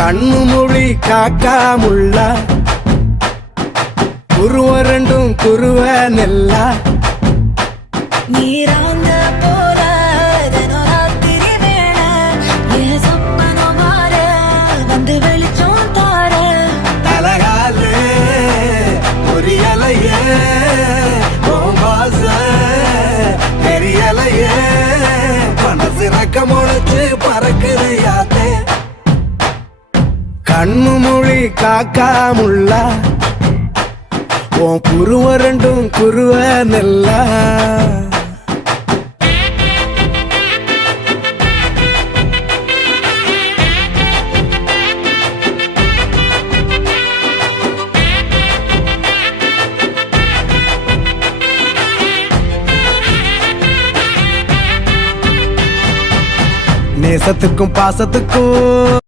கண்ணு மொழி காக்காமுள்ள குருவ ரெண்டும் குருவ நெல்லா நீராங்க போல தினராத்திரி வேளை என் சொப்பனம் மாற வந்து வெளிச்சம் தார தலகாலே பொரியலையே ஓம்பாச பெரியலையே மனசு ரக்க முளைச்சு பறக்குதையாத்தே கண்ணு மொழி காக்காமுள்ள உன் குருவ ரெண்டும் குருவ நெல்லா நேசத்துக்கும் பாசத்துக்கும்